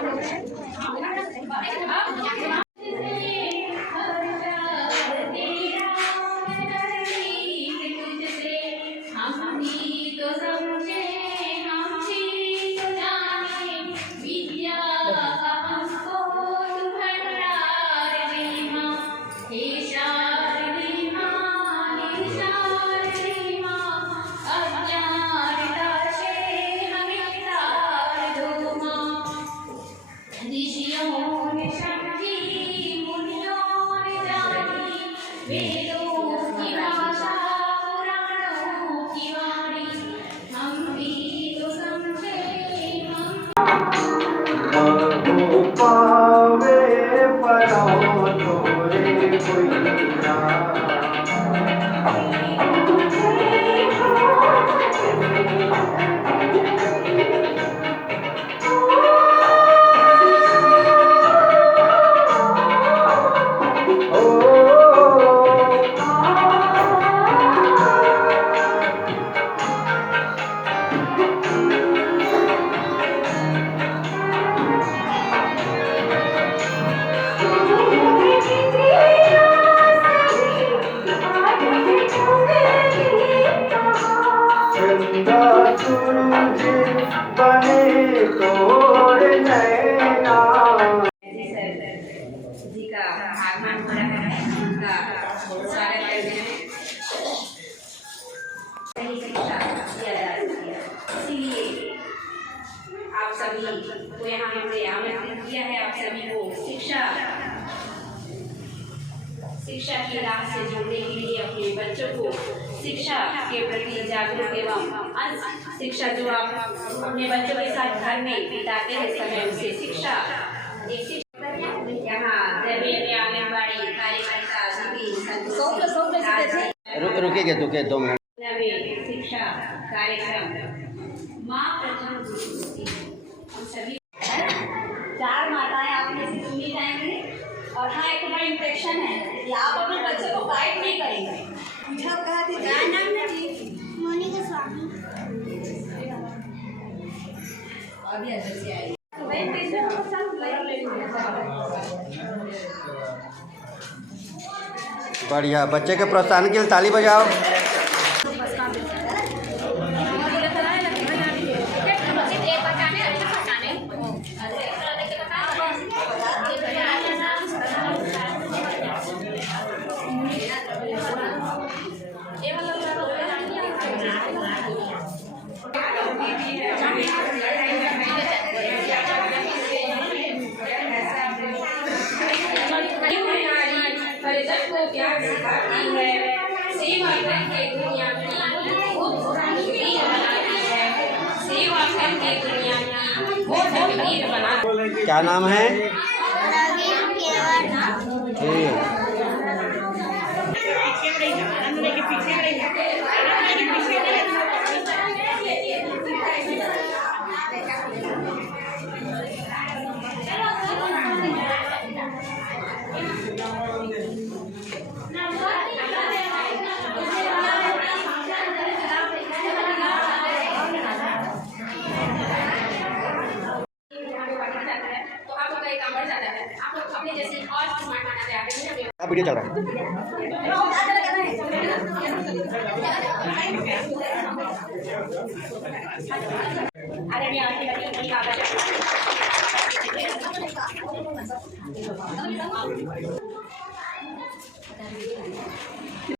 जी का आगमन हो रहा है, उनका स्वागत करते हैं। सही शिक्षा दिया जा रही है, इसीलिए आप सभी को यहाँ हमने आमंत्रित किया है। आप सभी को शिक्षा की राह से जोड़ने के लिए अपने बच्चों को शिक्षा के प्रति जागरूक एवं शिक्षा जो आप अपने बच्चों के साथ घर में बिताते हैं समय, उसे शिक्षा यहाँ आंगनबाड़ी कार्यकर्ता रुकेंगे 2 मिनट। शिक्षा कार्यक्रम माँ प्रथम सभी 4 माताएं आपने से सुनी जाएंगी। और हाँ, एक बड़ा इम्प्रेशन है कि आप अपने बच्चे को गाइड नहीं करेंगे। मुझे कहा थी क्या नाम है जी? मोनिका स्वामी। अभी अंदर से आई। बढ़िया, बच्चे के प्रोत्साहन के लिए ताली बजाओ। क्या नाम है? वीडियो चल रहा है।